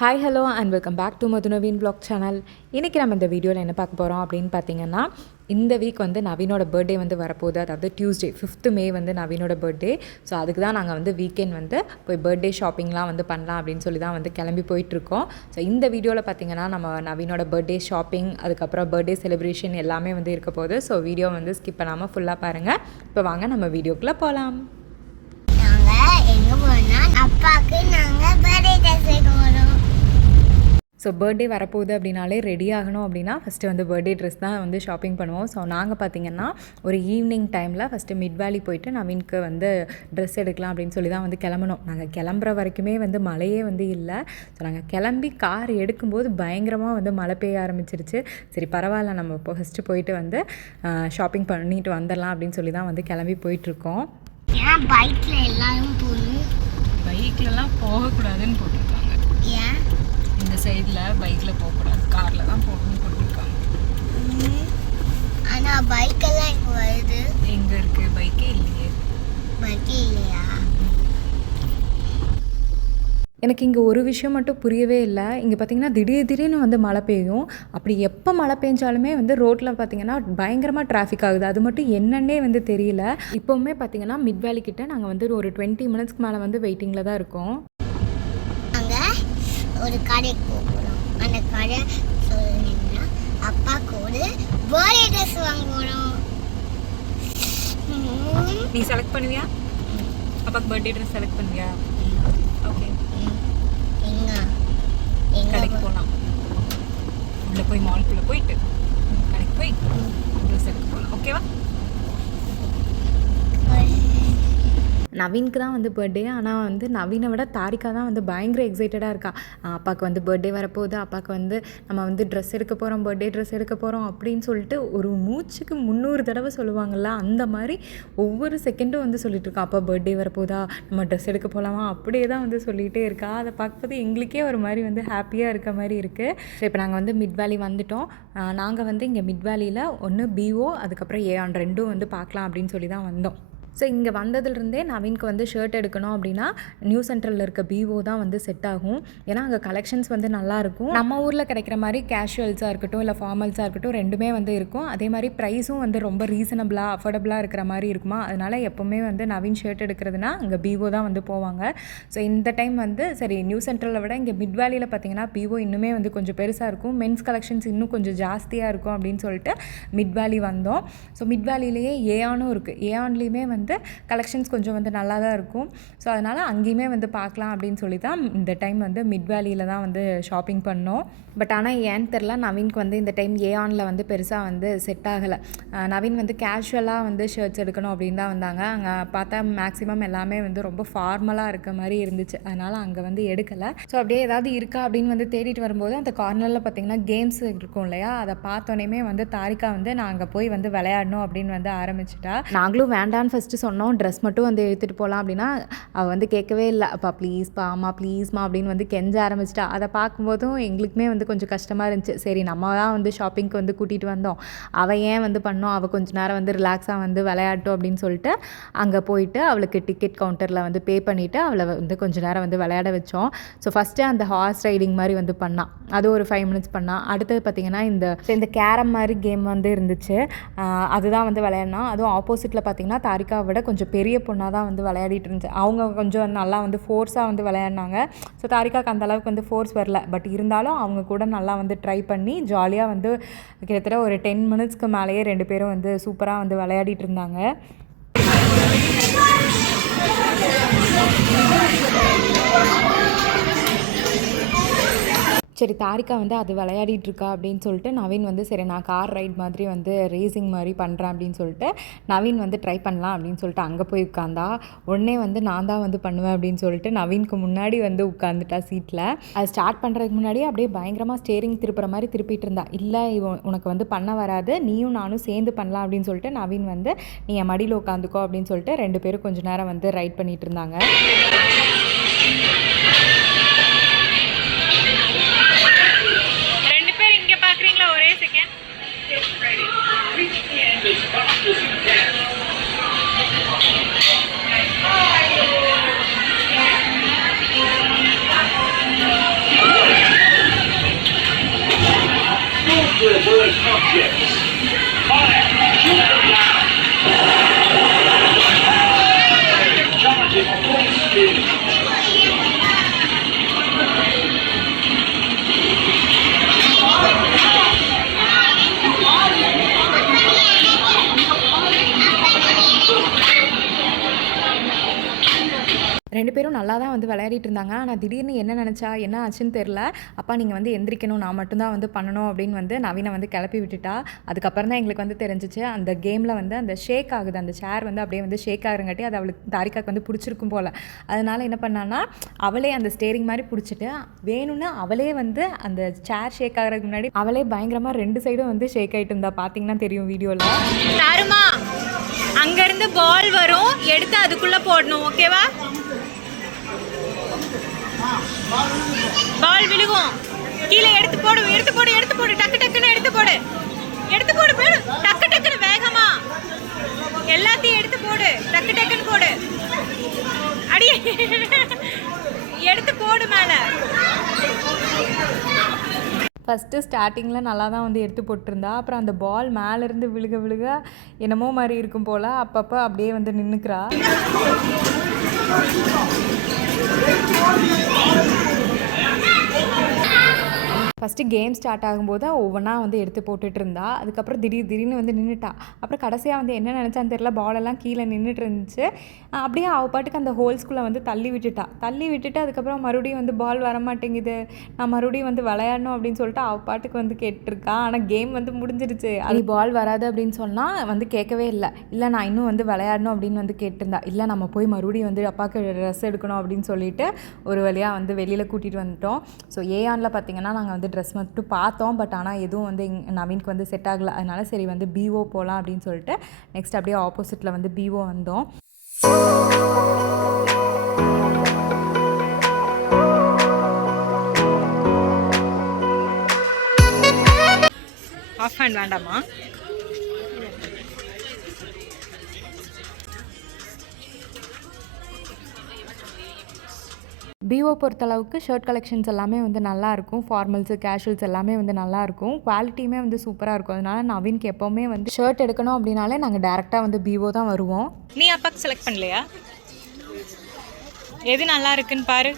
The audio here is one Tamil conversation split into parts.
Hi hello and welcome back to Madhunaveen vlog channel. இன்றைக்கி நம்ம இந்த வீடியோவில் என்ன பார்க்க போகிறோம் அப்படின்னு பார்த்தீங்கன்னா, இந்த வீக் வந்து நவீனோட பர்த்டே வந்து வரப்போகுது. அதாவது டியூஸ்டே 5th May வந்து நவீனோட பர்த்டே. ஸோ அதுக்கு தான் நாங்கள் வந்து வீக்கெண்ட் வந்து போய் பர்த்டே ஷாப்பிங்லாம் வந்து பண்ணலாம் அப்படின்னு சொல்லி தான் வந்து கிளம்பி போயிட்டுருக்கோம். ஸோ இந்த வீடியோவில் பார்த்தீங்கன்னா நம்ம நவீனோட பர்த்டே ஷாப்பிங், அதுக்கப்புறம் பர்த்டே செலிப்ரேஷன் எல்லாமே வந்து இருக்க போகுது. ஸோ வீடியோ வந்து ஸ்கிப் பண்ணாமல் ஃபுல்லாக பாருங்கள். இப்போ வாங்க நம்ம வீடியோக்குள்ளே போகலாம். எங்கே போனால் அப்பாவுக்கு நாங்கள் பர்த்டே ட்ரெஸ் எடுக்க போகிறோம். ஸோ பர்த்டே வரப்போகுது அப்படின்னாலே ரெடி ஆகணும் அப்படின்னா ஃபஸ்ட்டு வந்து பர்த்டே ட்ரெஸ் தான் வந்து ஷாப்பிங் பண்ணுவோம். ஸோ நாங்கள் பார்த்திங்கன்னா ஒரு ஈவினிங் டைமில் ஃபஸ்ட்டு மிட் வேலி போயிட்டு நவீனுக்கு வந்து ட்ரெஸ் எடுக்கலாம் அப்படின்னு சொல்லி தான் வந்து கிளம்பணும். நாங்கள் கிளம்புற வரைக்குமே வந்து மழையே வந்து இல்லை. ஸோ நாங்கள் கிளம்பி கார் எடுக்கும்போது பயங்கரமாக வந்து மழை பெய்ய ஆரம்பிச்சிருச்சு. சரி பரவாயில்ல, நம்ம இப்போ ஃபஸ்ட்டு போயிட்டு வந்து ஷாப்பிங் பண்ணிட்டு வந்துடலாம் அப்படின்னு சொல்லி தான் வந்து கிளம்பி போயிட்டுருக்கோம். ஏன் பைக்கில் எல்லாரும் போகணும்? பைக்லலாம் போகக்கூடாதுன்னு போட்டிருக்காங்க. ஏன் இந்த சைடில் பைக்கில் போகக்கூடாது, காரில் தான் போகணும்னு போட்டிருக்காங்க. ஆனால் பைக்கெல்லாம் இங்கே வருது. எங்கே இருக்குது? பைக்கே இல்லையே. பைக்கே இல்லையா? எனக்கு இங்கே ஒரு விஷயம் மட்டும் புரியவே இல்லை. இங்கே பார்த்திங்கன்னா திடீர்னு வந்து மழை பெய்யும். அப்படி எப்போ மழை பெஞ்சாலுமே வந்து ரோட்டில் பார்த்திங்கன்னா பயங்கரமாக டிராஃபிக் ஆகுது. அது மட்டும் என்னன்னே வந்து தெரியல. இப்போவுமே பார்த்திங்கன்னா மிட் வேலி கிட்ட நாங்கள் வந்து ஒரு 20 மினிட்ஸ்க்கு மேலே வந்து வெயிட்டிங்கில் தான் இருக்கோம். நாங்கள் ஒரு கடைக்கு போகிறோம். அந்த கடை சொல்லிங்கன்னா அப்பாவுக்கு ஒரு பர்த்டே ட்ரெஸ் வாங்க போகிறோம். நீ செலக்ட் பண்ணுவியா? அப்பாவுக்கு பர்த்டே ட்ரெஸ் செலக்ட் பண்ணுவியா? ஓகே, கடைக்கு போகலாம். உள்ளே போய் மால்குள்ளே போயிட்டு கடைக்கு போய் ட்ரெஸ் எடுக்க போகலாம். ஓகேவா? நவீனுக்கு தான் வந்து பர்த்டே. ஆனால் வந்து நவீனை விட தாரிகா தான் வந்து பயங்கர எக்ஸைட்டடாக இருக்கா. அப்பாவுக்கு வந்து பர்த்டே வரப்போகுது, அப்பாவுக்கு வந்து நம்ம வந்து ட்ரெஸ் எடுக்க போகிறோம், பர்த்டே ட்ரெஸ் எடுக்க போகிறோம் அப்படின்னு சொல்லிட்டு ஒரு மூச்சுக்கு 300 தடவை சொல்லுவாங்கள்ல, அந்த மாதிரி ஒவ்வொரு செகண்டும் வந்து சொல்லிட்டு இருக்கா. அப்பா பர்த்டே வரப்போதா, நம்ம ட்ரெஸ் எடுக்க போகலாமா, அப்படியே தான் வந்து சொல்லிகிட்டே இருக்கா. அதை பார்க்கும்போது எங்களுக்கே ஒரு மாதிரி வந்து ஹாப்பியாக இருக்க மாதிரி இருக்குது. ஸோ இப்போ நாங்கள் வந்து மிட் வேலி வந்துவிட்டோம். நாங்கள் வந்து இங்கே மிட் வேலியில் ஒன்று பிஓ அதுக்கப்புறம் ஏஆன் ரெண்டும் வந்து பார்க்கலாம் அப்படின்னு சொல்லி தான் வந்தோம். ஸோ இங்கே வந்ததுலேருந்தே நவீனுக்கு வந்து ஷர்ட் எடுக்கணும் அப்படின்னா நியூ சென்ட்ரலில் இருக்க பிஓ தான் வந்து செட் ஆகும். ஏன்னா அங்கே கலெக்ஷன்ஸ் வந்து நல்லாயிருக்கும். நம்ம ஊரில் கிடைக்கிற மாதிரி கேஷுவல்ஸாக இருக்கட்டும் இல்லை ஃபார்மல்ஸாக இருக்கட்டும் ரெண்டுமே வந்து இருக்கும். அதே மாதிரி ப்ரைஸும் வந்து ரொம்ப ரீசனபிளாக அஃபோர்டபுளாக இருக்கிற மாதிரி இருக்குமா. அதனால் எப்போவுமே வந்து நவீன் ஷர்ட் எடுக்கிறதுனா இங்கே பிஓ தான் வந்து போவாங்க. ஸோ இந்த டைம் வந்து சரி நியூ சென்ட்ரலை விட இங்கே மிட் வேலியில் பார்த்திங்கன்னா பிஓ இன்னுமே வந்து கொஞ்சம் பெருசாக இருக்கும். மென்ஸ் கலெக்ஷன்ஸ் இன்னும் கொஞ்சம் ஜாஸ்தியாக இருக்கும் அப்படின்னு சொல்லிட்டு மிட் வேலி வந்தோம். ஸோ மிட் வேலியிலேயே ஏஆனும் இருக்குது. ஏஆன்லேயுமே வந்து கலெக்ஷன்ஸ் கொஞ்சம் வந்து நல்லா தான் இருக்கும். ஸோ அதனால் அங்கேயுமே வந்து பார்க்கலாம் அப்படின்னு சொல்லி தான் இந்த டைம் வந்து மிட் வேலியில் தான் வந்து ஷாப்பிங் பண்ணோம். பட் ஆனால் ஏன்னு தெரில, நவீனுக்கு வந்து இந்த டைம் ஏஆனில் வந்து பெருசாக வந்து செட் ஆகலை. நவீன் வந்து கேஷுவலாக வந்து ஷர்ட்ஸ் எடுக்கணும் அப்படின்னு தான் வந்தாங்க. அங்கே பார்த்தா மேக்ஸிமம் எல்லாமே வந்து ரொம்ப ஃபார்மலாக இருக்க மாதிரி இருந்துச்சு. அதனால் அங்கே வந்து எடுக்கலை. ஸோ அப்படியே ஏதாவது இருக்கா அப்படின்னு வந்து தேடிட்டு வரும்போது அந்த கார்னரில் பார்த்திங்கன்னா கேம்ஸ் இருக்கும் இல்லையா, அதை பார்த்தோன்னே வந்து தாரிகா வந்து நான் அங்கே போய் வந்து விளையாடணும் அப்படின்னு வந்து ஆரம்பிச்சிட்டா. நாங்களும் வேண்டான்னு ஃபஸ்ட்டு சொன்னோம், ட்ரெஸ் மட்டும் வந்து எடுத்துகிட்டு போகலாம் அப்படின்னா அவள் வந்து கேட்கவே இல்லை. அப்பா ப்ளீஸ்ப்பா, அம்மா ப்ளீஸ்மா அப்படின்னு வந்து கெஞ்ச ஆரம்பிச்சிட்டா. அதை பார்க்கும்போதும் எங்களுக்குமே வந்து கொஞ்சம் கஷ்டமாக இருந்துச்சு. சரி நம்ம தான் வந்து ஷாப்பிங்க்கு வந்து கூட்டிகிட்டு வந்தோம், அவள் ஏன் வந்து பண்ணோம், அவள் கொஞ்சம் நேரம் வந்து ரிலாக்ஸாக வந்து விளையாட்டோம் அப்படின்னு சொல்லிட்டு அங்கே போயிட்டு அவளுக்கு டிக்கெட் கவுண்டரில் வந்து பே பண்ணிவிட்டு அவளை வந்து கொஞ்சம் நேரம் வந்து விளையாட வச்சோம். ஸோ ஃபஸ்ட்டு அந்த ஹார்ஸ் ரைடிங் மாதிரி வந்து பண்ணான், அது ஒரு 5 மினிட்ஸ் பண்ணான். அடுத்தது பார்த்திங்கன்னா இந்த கேரம் மாதிரி கேம் வந்து இருந்துச்சு, அதுதான் வந்து விளையாடினா. அதுவும் ஆப்போசிட்டில் பார்த்திங்கன்னா தாரிகாவை விட கொஞ்சம் பெரிய பொண்ணாக தான் வந்து விளையாடிட்டு இருந்துச்சு. அவங்க கொஞ்சம் நல்லா வந்து ஃபோர்ஸாக வந்து விளையாடினாங்க. ஸோ தாரிகாவுக்கு அந்தளவுக்கு வந்து ஃபோர்ஸ் வரல. பட் இருந்தாலும் அவங்க கூட நல்லா வந்து ட்ரை பண்ணி ஜாலியாக வந்து கிட்டத்தட்ட ஒரு 10 மினிட்ஸ்க்கு மேலேயே 2 பேரும் வந்து சூப்பராக வந்து விளையாடிட்டு இருந்தாங்க. சரி தாரிகா வந்து அது விளையாடிட்டுருக்கா அப்படின்னு சொல்லிட்டு நவீன் வந்து சரி நான் கார் ரைட் மாதிரி வந்து ரேசிங் மாதிரி பண்ணுறேன் அப்படின்னு சொல்லிட்டு நவீன் வந்து ட்ரை பண்ணலாம் அப்படின்னு சொல்லிட்டு அங்கே போய் உட்காந்தா. உடனே வந்து நான் தான் வந்து பண்ணுவேன் அப்படின்னு சொல்லிட்டு நவீனுக்கு முன்னாடி வந்து உட்காந்துட்டா சீட்டில். அது ஸ்டார்ட் பண்ணுறதுக்கு முன்னாடியே அப்படியே பயங்கரமாக ஸ்டேரிங் திருப்புற மாதிரி திருப்பிட்டு இருந்தா. இல்லை உனக்கு வந்து பண்ண வராது, நீயும் நானும் சேர்ந்து பண்ணலாம் அப்படின்னு சொல்லிட்டு நவீன் வந்து நீ என் மடியில் உட்காந்துக்கோ அப்படின்னு சொல்லிட்டு 2 பேரும் கொஞ்சம் நேரம் வந்து ரைட் பண்ணிட்டு இருந்தாங்க. 2 பேரும் நல்லா தான் வந்து விளையாடிட்டு இருந்தாங்க. ஆனால் திடீர்னு என்ன நினச்சா, என்ன ஆச்சுன்னு தெரில. அப்பா நீங்கள் வந்து எந்திரிக்கணும், நான் மட்டும் தான் வந்து பண்ணணும் அப்படின்னு வந்து நவீனை வந்து கிளப்பி விட்டுட்டா. அதுக்கப்புறம் தான் எங்களுக்கு வந்து தெரிஞ்சிச்சு, அந்த கேமில் வந்து அந்த ஷேக் ஆகுது, அந்த சேர் வந்து அப்படியே வந்து ஷேக் ஆகுறங்காட்டி அது அவளுக்கு தாரிகாவுக்கு வந்து பிடிச்சிருக்கும் போல். அதனால் என்ன பண்ணான்னா, அவளே அந்த ஸ்டேரிங் மாதிரி பிடிச்சிட்டு வேணும்னு அவளே வந்து அந்த சேர் ஷேக் ஆகிறதுக்கு முன்னாடி அவளே பயங்கரமாக 2 சைடும் வந்து ஷேக் ஆகிட்டு இருந்தா. பார்த்தீங்கன்னா தெரியும் வீடியோவில். தாருமா, அங்கேருந்து பால் வரும், எடுத்து அதுக்குள்ளே போடணும். ஓகேவா? பால் விழுகும், கீழே எடுத்து போடு, எடுத்து போடு, எடுத்து போடு, டக்கு டக்குன்னு எடுத்து போடு, எடுத்து போடு, போடு, டக்கு டக்குன்னு வேகமா எல்லாத்தையும் எடுத்து போடு, டக்கு டக்குன்னு போடு, அடி எடுத்து போடு மேலே. ஃபஸ்ட்டு ஸ்டார்டிங்கில் நல்லா தான் வந்து எடுத்து போட்டிருந்தா. அப்புறம் அந்த பால் மேலேருந்து விழுக விழுக என்னமோ மாதிரி இருக்கும் போல் அப்பப்போ அப்படியே வந்து நின்றுக்கிறா. ஃபஸ்ட்டு கேம் ஸ்டார்ட் ஆகும்போது ஒவ்வொன்றா வந்து எடுத்து போட்டுட்டு இருந்தா. அதுக்கப்புறம் திடீர்னு வந்து நின்றுட்டா. அப்புறம் கடைசியாக வந்து என்ன நினச்சான்னு தெரில, பாலெல்லாம் கீழே நின்றுட்டு இருந்துச்சு. அப்படியே அவள் பாட்டுக்கு அந்த ஹோல்ஸ்குள்ளே வந்து தள்ளி விட்டுட்டு அதுக்கப்புறம் மறுபடியும் வந்து பால் வரமாட்டேங்குது, நான் மறுபடியும் வந்து விளையாடணும் அப்படின்னு சொல்லிட்டு அவள் பாட்டுக்கு வந்து கேட்டிருக்கா. ஆனால் கேம் வந்து முடிஞ்சிருச்சு. அது பால் வராது அப்படின்னு சொன்னால் வந்து கேட்கவே இல்லை. நான் இன்னும் வந்து விளையாடணும் அப்படின்னு வந்து கேட்டிருந்தா. இல்லை நம்ம போய் மறுபடியும் வந்து அப்பாவுக்கு ட்ரெஸ் எடுக்கணும் அப்படின்னு சொல்லிட்டு ஒரு வழியாக வந்து வெளியில் கூட்டிகிட்டு வந்துட்டோம். ஸோ ஏஆனில் பார்த்திங்கன்னா நாங்கள் வந்து ட்ரெஸ் மட்டும் பார்த்தோம். பட் ஆனால் எதுவும் வந்து நவீனுக்கு வந்து செட் ஆகலை. அதனால சரி வந்து பிஓ போகலாம் அப்படின்னு சொல்லிட்டு நெக்ஸ்ட் அப்படியே ஆப்போசிட்டில் வந்து பிஓ வந்தோம். ஆஃப் ஹேண்ட் வேண்டாமா? பிஓ பொறுத்தளவுக்கு ஷர்ட் கலெக்ஷன்ஸ் எல்லாமே வந்து நல்லாயிருக்கும். ஃபார்மல்ஸு, கேஷுவல்ஸ் எல்லாமே வந்து நல்லாயிருக்கும். குவாலிட்டியுமே வந்து சூப்பராக இருக்கும். அதனால நவீனுக்கு எப்போவுமே வந்து ஷர்ட் எடுக்கணும் அப்படின்னாலே நாங்கள் டேரெக்டாக வந்து பிஓ தான் வருவோம். நீ அப்பாவுக்கு செலக்ட் பண்ணலையா? எது நல்லா இருக்குன்னு பாரு.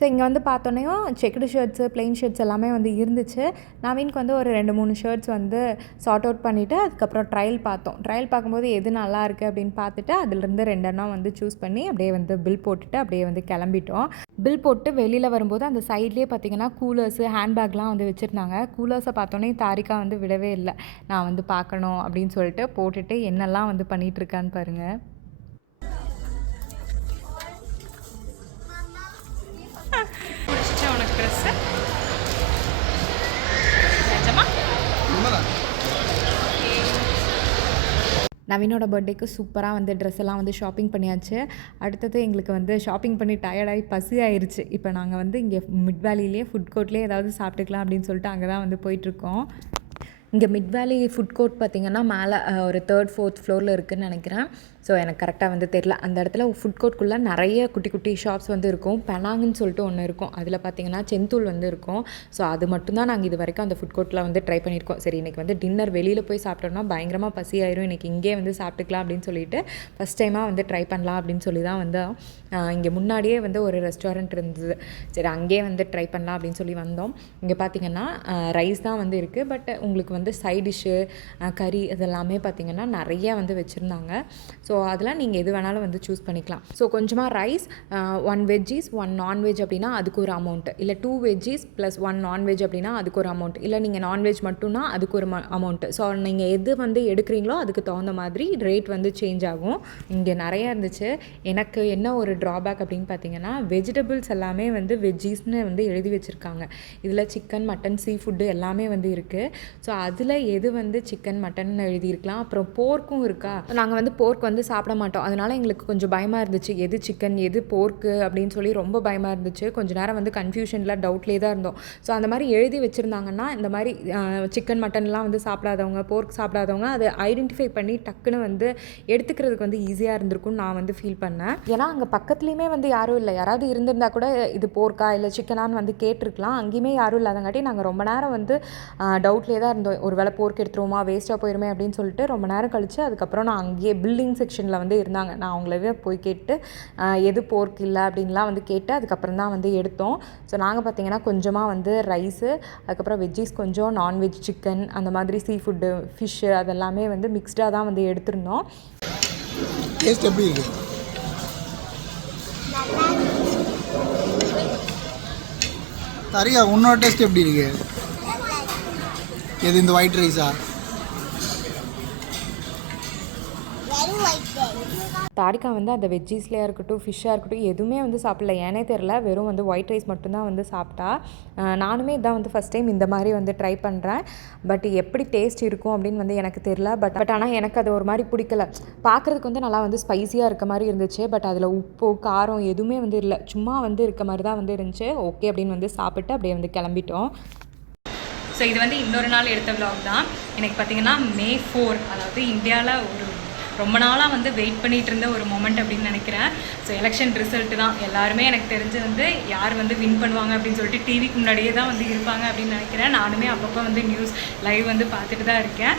ஸோ இங்கே வந்து பார்த்தோன்னையும் செக்குடு ஷர்ட்ஸு, பிளெயின் ஷர்ட்ஸ் எல்லாமே வந்து இருந்துச்சு. நவீனுக்கு வந்து ஒரு 2-3 ஷர்ட்ஸ் வந்து சார்ட் அவுட் பண்ணிவிட்டு அதுக்கப்புறம் ட்ரையல் பார்த்தோம். ட்ரையல் பார்க்கும்போது எது நல்லா இருக்குது அப்படின்னு பார்த்துட்டு அதுலேருந்து 2 வந்து சூஸ் பண்ணி அப்படியே வந்து பில் போட்டுட்டு அப்படியே வந்து கிளம்பிட்டோம். பில் போட்டு வெளியில் வரும்போது அந்த சைட்லேயே பார்த்திங்கன்னா கூலர்ஸு, ஹேண்ட்பேக்லாம் வந்து வச்சுருந்தாங்க. கூலர்ஸை பார்த்தோன்னே தாரிகா வந்து விடவே இல்லை, நான் வந்து பார்க்கணும் அப்படின்னு சொல்லிட்டு போட்டுட்டு என்னெல்லாம் வந்து பண்ணிகிட்ருக்கான்னு பாருங்கள். உனக்கு ட்ரெஸ்ஸு நிஜமா? நவீனோட பர்த்டேக்கு சூப்பராக வந்து ட்ரெஸ் எல்லாம் வந்து ஷாப்பிங் பண்ணியாச்சு. அடுத்தது எங்களுக்கு வந்து ஷாப்பிங் பண்ணி டயர்டாகி பசி ஆயிடுச்சு. இப்போ நாங்கள் வந்து இங்கே மிட் வேலியிலே ஃபுட் கோர்ட்லேயே ஏதாவது சாப்பிட்டுக்கலாம் அப்படின்னு சொல்லிட்டு அங்கே தான் வந்து போயிட்டுருக்கோம். இங்கே மிட் வேலி ஃபுட் கோர்ட் பார்த்திங்கன்னா மேலே ஒரு 3rd 4th ஃப்ளோரில் இருக்குதுன்னு நினைக்கிறேன். ஸோ எனக்கு கரெக்டாக வந்து தெரில. அந்த இடத்துல ஃபுட் கோர்ட்குள்ளே நிறைய குட்டி குட்டி ஷாப்ஸ் வந்து இருக்கும். பெனாங்குன்னு சொல்லிட்டு ஒன்று இருக்கும். அதில் பார்த்திங்கன்னா செந்தூள் வந்து இருக்கும். ஸோ அது மட்டும்தான் நாங்கள் இது வரைக்கும் அந்த ஃபுட் கோர்ட்டில் வந்து ட்ரை பண்ணியிருக்கோம். சரி இன்றைக்கி வந்து டின்னர் வெளியில் போய் சாப்பிட்டோம்னா பயங்கரமாக பசி ஆயிரும், இன்றைக்கி இங்கே வந்து சாப்பிட்டுக்கலாம் அப்படின்னு சொல்லிட்டு ஃபஸ்ட் டைமாக வந்து ட்ரை பண்ணலாம் அப்படின்னு சொல்லி தான் வந்து இங்கே முன்னாடியே வந்து ஒரு ரெஸ்டாரண்ட் இருந்தது. சரி அங்கேயே வந்து ட்ரை பண்ணலாம் அப்படின்னு சொல்லி வந்தோம். இங்கே பார்த்திங்கன்னா ரைஸ் தான் வந்து இருக்குது. பட் உங்களுக்கு வந்து சைட் டிஷ்ஷு, கறி இதெல்லாமே பார்த்திங்கன்னா நிறையா வந்து வச்சுருந்தாங்க. ஸோ அதெல்லாம் நீங்கள் எது வேணாலும் வந்து சூஸ் பண்ணிக்கலாம். ஸோ கொஞ்சமாக ரைஸ், 1 வெஜ்ஜீஸ் 1 நான்வெஜ் அப்படின்னா அதுக்கு ஒரு அமௌண்ட்டு, இல்லை 2 வெஜ்ஜீஸ் ப்ளஸ் 1 நான்வெஜ் அப்படின்னா அதுக்கு ஒரு அமௌண்ட், இல்லை நீங்கள் நான்வெஜ் மட்டும்னா அதுக்கு ஒரு அமௌண்ட்டு. ஸோ நீங்கள் எது வந்து எடுக்கிறீங்களோ அதுக்கு தகுந்த மாதிரி ரேட் வந்து சேஞ்ச் ஆகும். இங்கே நிறையா இருந்துச்சு. எனக்கு என்ன ஒரு ட்ராபேக் அப்படின்னு பார்த்தீங்கன்னா வெஜிடபிள்ஸ் எல்லாமே வந்து வெஜ்ஜீஸ்னு வந்து எழுதி வச்சுருக்காங்க. இதில் சிக்கன், மட்டன், சீ ஃபுட்டு எல்லாமே வந்து இருக்குது. ஸோ அதில் எது வந்து சிக்கன் மட்டன் எழுதியிருக்கலாம். அப்புறம் போர்க்கும் இருக்கா. நாங்கள் வந்து போர்க் வந்து சாப்பிட மாட்டோம். அதனால எங்களுக்கு கொஞ்சம் பயமாக இருந்துச்சு, எது சிக்கன் எது போர்க்கு அப்படின்னு சொல்லி ரொம்ப பயமாக இருந்துச்சு. கொஞ்ச நேரம் வந்து கன்ஃபியூஷனில் டவுட்லேயே தான் இருந்தோம். ஸோ அந்த மாதிரி எழுதி வச்சுருந்தாங்கன்னா இந்த மாதிரி சிக்கன் மட்டன்லாம் வந்து சாப்பிடாதவங்க, போர்க் சாப்பிடாதவங்க அதை ஐடென்டிஃபை பண்ணி டக்குன்னு வந்து எடுத்துக்கிறதுக்கு வந்து ஈஸியாக இருந்திருக்கும்னு நான் வந்து ஃபீல் பண்ணேன். ஏன்னா அங்கே பக்கத்துலேயுமே வந்து யாரும் இல்லை. யாராவது இருந்திருந்தா கூட இது போர்க்கா இல்லை சிக்கனான்னு வந்து கேட்டிருக்கலாம். அங்கேயுமே யாரும் இல்லாதங்காட்டி நாங்கள் ரொம்ப நேரம் வந்து டவுட்லேயே தான் இருந்தோம். ஒரு வேளை போர்க் எடுத்துருவோமா, வேஸ்ட்டாக போயிருமே அப்படின்னு சொல்லிட்டு ரொம்ப நேரம் கழிச்சு அதுக்கப்புறம் நான் அங்கேயே பில்டிங் செக்ஷனில் வந்து இருந்தாங்க. நான் அவங்களவே போய் கேட்டு எது போர்க் இல்லை அப்படின்லாம் வந்து கேட்டு அதுக்கப்புறம் தான் வந்து எடுத்தோம். ஸோ நாங்கள் பார்த்திங்கன்னா கொஞ்சமாக வந்து ரைஸு, அதுக்கப்புறம் வெஜ்ஜீஸ் கொஞ்சம், நான்வெஜ் சிக்கன் அந்த மாதிரி சீ ஃபுட்டு ஃபிஷ்ஷு அதெல்லாமே வந்து மிக்ஸ்டாக தான் வந்து எடுத்திருந்தோம். டேஸ்ட் எப்படி இருக்கு? தரியா உன்னோட டேஸ்ட் எப்படி இருக்கு? எது இந்த ஒயிட் ரைஸா? தாரிகா வந்து அந்த வெஜ்ஜீஸ்லையாக இருக்கட்டும் ஃபிஷ்ஷாக இருக்கட்டும் எதுவுமே வந்து சாப்பிடல. ஏனே தெரில, வெறும் வந்து ஒயிட் ரைஸ் மட்டும்தான் வந்து சாப்பிட்டா. நானுமே இதான் வந்து ஃபஸ்ட் டைம் இந்த மாதிரி வந்து ட்ரை பண்ணுறேன். பட் எப்படி டேஸ்ட் இருக்கும் அப்படின்னு வந்து எனக்கு தெரில. பட் ஆனால் எனக்கு அது ஒரு மாதிரி பிடிக்கல. பார்க்குறதுக்கு வந்து நல்லா வந்து ஸ்பைஸியாக இருக்க மாதிரி இருந்துச்சு. பட் அதில் உப்பு காரம் எதுவுமே வந்து இல்லை, சும்மா வந்து இருக்க மாதிரி தான் வந்து இருந்துச்சு. ஓகே அப்படின்னு வந்து சாப்பிட்டு அப்படியே வந்து கிளம்பிட்டோம். ஸோ இது வந்து இன்னொரு நாள் எடுத்த விலாக் தான். எனக்கு பார்த்தீங்கன்னா May 4, அதாவது இந்தியாவில் ஒரு ரொம்ப நாளாக வந்து வெயிட் பண்ணிகிட்டு இருந்த ஒரு மொமெண்ட் அப்படின்னு நினைக்கிறேன். ஸோ எலெக்ஷன் ரிசல்ட்டு தான் எல்லாருமே எனக்கு தெரிஞ்சு வந்து யார் வந்து வின் பண்ணுவாங்க அப்படின்னு சொல்லிட்டு டிவிக்கு முன்னாடியே தான் வந்து இருப்பாங்க அப்படின்னு நினைக்கிறேன். நானுமே அப்பப்போ வந்து நியூஸ் லைவ் வந்து பார்த்துட்டு தான் இருக்கேன்.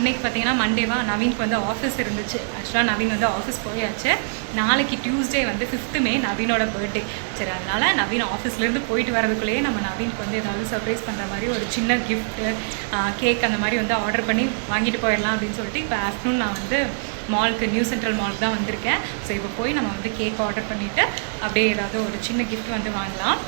இன்றைக்கி பார்த்தீங்கன்னா மண்டேவா நவீனுக்கு வந்து ஆஃபீஸ் இருந்துச்சு. ஆக்சுவலாக நவீன் வந்து ஆஃபீஸ் போயாச்சு. நாளைக்கு டியூஸ்டே வந்து 5th May நவீனோட பர்த்டே. சரி, அதனால் நவீன் ஆஃபீஸ்லேருந்து போயிட்டு வரதுக்குள்ளேயே நம்ம நவீனுக்கு வந்து ஏதாவது சர்ப்ரைஸ் பண்ணுற மாதிரி ஒரு சின்ன கிஃப்ட்டு, கேக் அந்த மாதிரி வந்து ஆர்டர் பண்ணி வாங்கிட்டு போயிடலாம் அப்படின்னு சொல்லிட்டு இப்போ ஆஃப்டர்நூன் நான் வந்து மாலுக்கு, நியூ சென்ட்ரல் மாலுக்கு தான் வந்திருக்கேன். ஸோ இப்போ போய் நம்ம வந்து கேக் ஆர்டர் பண்ணிவிட்டு அப்படியே ஏதாவது ஒரு சின்ன கிஃப்ட் வந்து வாங்கலாம்.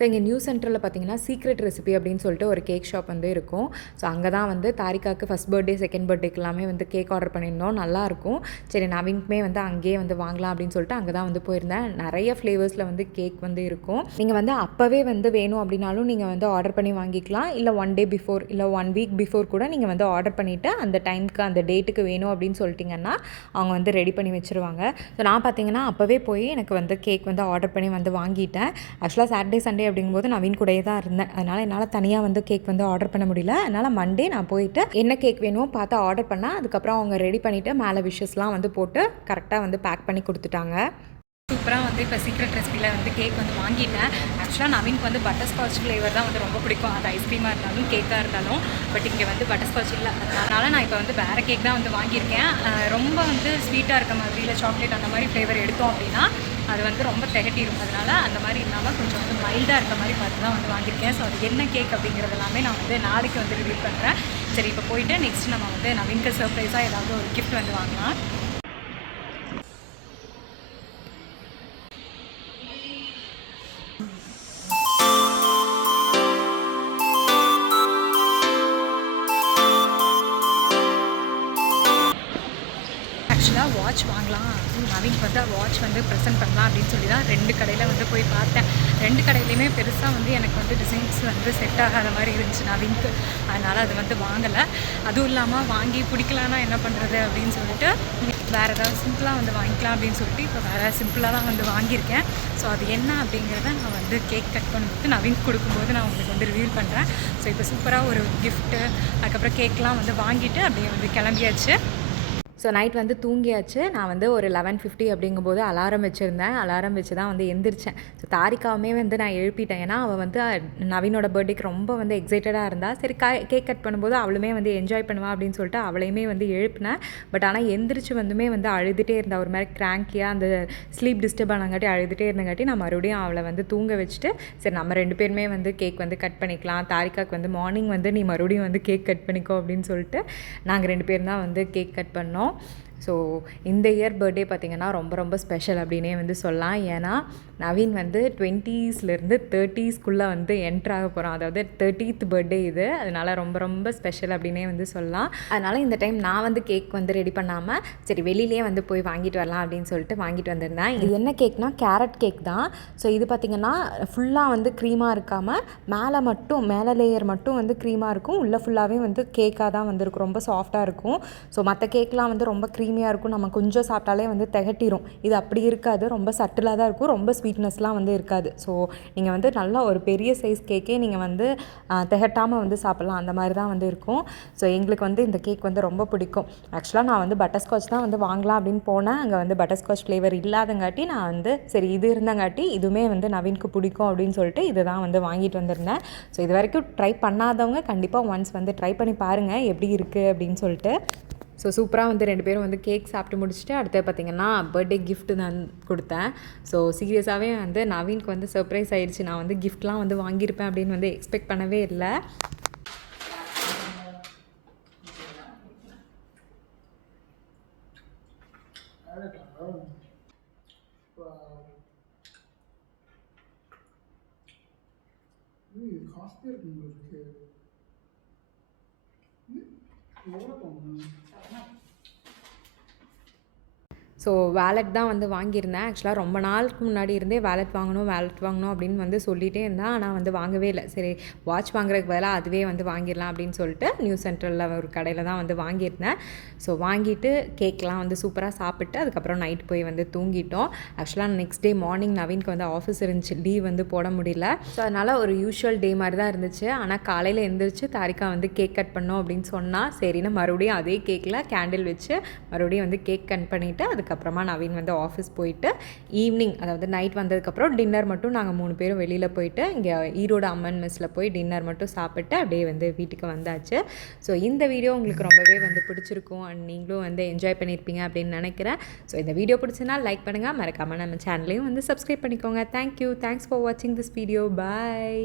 ஸோ இங்கே நியூ சென்டரில் பார்த்தீங்கன்னா சீக்ரெட் ரெசிபி அப்படின்னு சொல்லிட்டு ஒரு கேக் ஷாப் வந்து இருக்கும். ஸோ அங்கே தான் வந்து தாரிகாவுக்கு ஃபஸ்ட் பர்த்டே செகண்ட் பர்த்டேக்கு எல்லாமே வந்து கேக் ஆர்டர் பண்ணியிருந்தோம். நல்லாயிருக்கும். சரி, நவீனுக்குமே வந்து அங்கேயே வந்து வாங்கலாம் அப்படின்னு சொல்லிட்டு அங்கே தான் வந்து போயிருந்தேன். நிறைய ஃப்ளேவர்ஸில் வந்து கேக் வந்து இருக்கும். நீங்கள் வந்து அப்போவே வந்து வேணும் அப்படின்னாலும் நீங்கள் வந்து ஆர்டர் பண்ணி வாங்கிக்கலாம். இல்லை 1 day பிஃபோர் இல்லை 1 week பிஃபோர் கூட நீங்கள் வந்து ஆர்டர் பண்ணிவிட்டு அந்த டைமுக்கு அந்த டேட்டுக்கு வேணும் அப்படின்னு சொல்லிட்டிங்கன்னா அவங்க வந்து ரெடி பண்ணி வச்சுருவாங்க. ஸோ நான் பார்த்தீங்கன்னா அப்போவே போய் எனக்கு வந்து கேக் வந்து ஆர்டர் பண்ணி வந்து வாங்கிட்டேன். ஆக்சுவலாக சாட்டர்டே சண்டே அப்படிங்கும்போது நவீன் கூடயே தான் இருந்தேன். அதனால் என்னால் தனியாக வந்து கேக் வந்து ஆர்டர் பண்ண முடியல. அதனால் மண்டே நான் போயிட்டு என்ன கேக் வேணுமோ பார்த்து ஆர்டர் பண்ணேன். அதுக்கப்புறம் அவங்க ரெடி பண்ணிவிட்டு மேலே விஷஸ்லாம் வந்து போட்டு கரெக்டாக வந்து பேக் பண்ணி கொடுத்துட்டாங்க. சூப்பராக வந்து இப்போ சீக்ரெட் ரெசிபியில் வந்து கேக் வந்து வாங்கிட்டேன். ஆக்சுவலாக நவீனுக்கு வந்து பட்டர்ஸ்காட்ச் ஃப்ளேவர் தான் வந்து ரொம்ப பிடிக்கும். அது ஐஸ்கிரீமாக இருந்தாலும் கேக்காக இருந்தாலும். பட் இங்கே வந்து பட்டர்ஸ்காட்ச் இல்லை. அதனால் நான் இப்போ வந்து வேறு கேக் தான் வந்து வாங்கியிருக்கேன். ரொம்ப வந்து ஸ்வீட்டாக இருக்க மாதிரி இல்லை சாக்லேட் அந்த மாதிரி ஃப்ளேவர் எடுத்தோம் அப்படின்னா அது வந்து ரொம்ப திகட்டிடும். அதனால் அந்த மாதிரி இல்லாமல் கொஞ்சம் வந்து மைல்டாக இருக்க மாதிரி பார்த்து தான் வந்து வாங்கியிருக்கேன். ஸோ அது என்ன கேக் அப்படிங்கிறது எல்லாமே நான் வந்து நாளைக்கு வந்து ரிவ்யூ பண்ணுறேன். சரி, இப்போ போயிட்டு நெக்ஸ்ட் நம்ம வந்து நவீனுக்கு சர்ப்ரைஸாக ஏதாவது ஒரு கிஃப்ட் வந்து வாங்கலாம். வாட்ச் வாங்கலாம், நவீனுக்கு வந்து வாட்ச் வந்து ப்ரெசென்ட் பண்ணலாம் அப்படின்னு சொல்லி தான் 2 கடையில் வந்து போய் பார்த்தேன். 2 கடையிலையுமே பெருசாக வந்து எனக்கு வந்து டிசைன்ஸ் வந்து செட் ஆகாத மாதிரி இருந்துச்சு நவீனுக்கு. அதனால் அது வந்து வாங்கலை. அதுவும் இல்லாமல் வாங்கி பிடிக்கலான்னா என்ன பண்ணுறது அப்படின்னு சொல்லிட்டு வேறு ஏதாவது சிம்பிளாக வந்து வாங்கிக்கலாம் அப்படின்னு சொல்லிட்டு இப்போ வேறு சிம்பிளாக தான் வந்து வாங்கியிருக்கேன். ஸோ அது என்ன அப்படிங்கிறத நான் வந்து கேக் கட் பண்ணும்போது நவீனுக்கு கொடுக்கும்போது நான் உங்களுக்கு வந்து ரிவீல் பண்ணுறேன். ஸோ இப்போ சூப்பராக ஒரு கிஃப்ட்டு, அதுக்கப்புறம் கேக்லாம் வந்து வாங்கிட்டு அப்படியே வந்து கிளம்பியாச்சு. ஸோ நைட் வந்து தூங்கியாச்சு. நான் வந்து ஒரு 11:50 அப்படிங்கும்போது அலாரம் வச்சுருந்தேன். அலாரம் வச்சு தான் வந்து எந்திரிச்சேன். ஸோ தாரிகாவுமே வந்து நான் எழுப்பிட்டேன். ஏன்னா அவள் வந்து நவீனோட பர்த்டேக்கு ரொம்ப வந்து எக்ஸைட்டடாக இருந்தாள். சரி, கேக் கட் பண்ணும்போது அவளுமே வந்து என்ஜாய் பண்ணுவா அப்படின்னு சொல்லிட்டு அவளையுமே வந்து எழுப்பினேன். பட் ஆனால் எந்திரிச்சு வந்துமே வந்து அழுதுகிட்டே இருந்தாள். ஒரு மாதிரி கிராங்கியாக அந்த ஸ்லீப் டிஸ்டர்ப் ஆனங்காட்டி அழுதுகிட்டே இருந்தங்காட்டி நான் மறுபடியும் அவளை வந்து தூங்க வச்சுட்டு சரி நம்ம 2 பேருமே வந்து கேக் வந்து கட் பண்ணிக்கலாம். தாரிகாவுக்கு வந்து மார்னிங் வந்து நீ மறுபடியும் வந்து கேக் கட் பண்ணிக்கோ அப்படின்னு சொல்லிட்டு நாங்கள் 2 பேரும் தான் வந்து கேக் கட் பண்ணோம். ஸோ இந்த இயர் பர்த்டே பார்த்திங்கன்னா ரொம்ப ரொம்ப ஸ்பெஷல் அப்படின்னே வந்து சொல்லலாம். ஏன்னா நவீன் வந்து 20ஸ்லேருந்து 30ஸ்குள்ளே வந்து என்ட்ரு ஆக போகிறான். அதாவது 30th பர்த்டே இது, அதனால் ரொம்ப ரொம்ப ஸ்பெஷல் அப்படின்னே வந்து சொல்லலாம். அதனால் இந்த டைம் நான் வந்து கேக் வந்து ரெடி பண்ணாமல் சரி வெளியிலே வந்து போய் வாங்கிட்டு வரலாம் அப்படின்னு சொல்லிட்டு வாங்கிட்டு வந்திருந்தேன். இது என்ன கேக்னா கேரட் கேக் தான். ஸோ இது பார்த்திங்கன்னா ஃபுல்லாக வந்து க்ரீமாக இருக்காமல் மேலே லேயர் மட்டும் வந்து க்ரீமாக இருக்கும், உள்ளே ஃபுல்லாகவே வந்து கேக்காக தான் வந்துருக்கும், ரொம்ப சாஃப்டாக இருக்கும். ஸோ மற்ற கேக்லாம் வந்து ரொம்ப க்ரீமியாக இருக்கும், நம்ம கொஞ்சம் சாப்பிட்டாலே வந்து திகட்டிரும். இது அப்படி இருக்காது, ரொம்ப சட்டிலாக தான் இருக்கும், ரொம்ப ஸ்வீட்னஸ்லாம் வந்து இருக்காது. ஸோ நீங்கள் வந்து நல்லா ஒரு பெரிய சைஸ் கேக்கே நீங்கள் வந்து திகட்டாமல் வந்து சாப்பிட்லாம், அந்த மாதிரி தான் வந்து இருக்கும். ஸோ எங்களுக்கு வந்து இந்த கேக் வந்து ரொம்ப பிடிக்கும். ஆக்சுவலாக நான் வந்து பட்டர்ஸ்காட்ச் தான் வந்து வாங்கலாம் அப்படின்னு போனேன். அங்கே வந்து பட்டர்ஸ்காட்ச் ஃப்ளேவர் இல்லாதங்காட்டி நான் வந்து சரி இது இருந்தங்காட்டி இதுவுமே வந்து நவீனுக்கு பிடிக்கும் அப்படின்னு சொல்லிட்டு இதை தான் வந்து வாங்கிட்டு வந்திருந்தேன். ஸோ இது வரைக்கும் ட்ரை பண்ணாதவங்க கண்டிப்பாக ஒன்ஸ் வந்து ட்ரை பண்ணி பாருங்கள் எப்படி இருக்குது அப்படின்னு சொல்லிட்டு. ஸோ சூப்பராக வந்து 2 பேரும் வந்து கேக் சாப்பிட்டு முடிச்சுட்டு அடுத்து பார்த்திங்கன்னா பர்த்டே கிஃப்ட்டு நான் கொடுத்தேன். ஸோ சீரியஸாகவே வந்து நவீனுக்கு வந்து சர்ப்ரைஸ் ஆகிடுச்சு. நான் வந்து கிஃப்ட்லாம் வந்து வாங்கியிருப்பேன் அப்படின்னு வந்து எக்ஸ்பெக்ட் பண்ணவே இல்லை. காஸ்ட்லியாக இருக்கு உங்களுக்கு. எவ்வளோ தோணும்? ஸோ வேலட் தான் வந்து வாங்கியிருந்தேன். ஆக்சுவலாக ரொம்ப நாளுக்கு முன்னாடி இருந்தே வேலட் வாங்கணும் அப்படின்னு வந்து சொல்லிகிட்டே இருந்தேன். ஆனால் வந்து வாங்கவே இல்லை. சரி வாட்ச் வாங்குறதுக்கு பதிலாக அதுவே வந்து வாங்கிடலாம் அப்படின்னு சொல்லிட்டு நியூ சென்ட்ரலில் ஒரு கடையில் தான் வந்து வாங்கியிருந்தேன். ஸோ வாங்கிட்டு கேக்லாம் வந்து சூப்பராக சாப்பிட்டு அதுக்கப்புறம் நைட் போய் வந்து தூங்கிட்டோம். ஆக்சுவலாக நெக்ஸ்ட் டே மார்னிங் நவீனுக்கு வந்து ஆஃபீஸ் இருந்துச்சு, லீவ் வந்து போட முடியல. ஸோ அதனால் ஒரு யூஷுவல் டே மாதிரி தான் இருந்துச்சு. ஆனால் காலையில் எழுந்திரிச்சு தாரிகா வந்து கேக் கட் பண்ணோம் அப்படின்னு சொன்னால் சரின்னு மறுபடியும் அதே கேக்கில் கேண்டில் வச்சு மறுபடியும் வந்து கேக் கட் பண்ணிவிட்டு அதுக்கப்புறமா நவீன் வந்து ஆஃபீஸ் போயிட்டு ஈவினிங் அதாவது நைட் வந்ததுக்கப்புறம் டின்னர் மட்டும் நாங்கள் 3 பேரும் வெளியில் போயிட்டு இங்கே ஈரோடு அம்மன் மெஸ்ஸில் போய் டின்னர் மட்டும் சாப்பிட்டு அப்படியே வந்து வீட்டுக்கு வந்தாச்சு. ஸோ இந்த வீடியோ உங்களுக்கு ரொம்பவே வந்து பிடிச்சிருக்கும் அண்ட் நீங்களும் வந்து என்ஜாய் பண்ணியிருப்பீங்க அப்படின்னு நினைக்கிறேன். ஸோ இந்த வீடியோ பிடிச்சினா லைக் பண்ணுங்கள், மறக்காமல் நம்ம சேனலையும் வந்து சப்ஸ்கிரைப் பண்ணிக்கோங்க. தேங்க்யூ, தேங்க்ஸ் ஃபார் வாட்சிங் திஸ் வீடியோ. பாய்.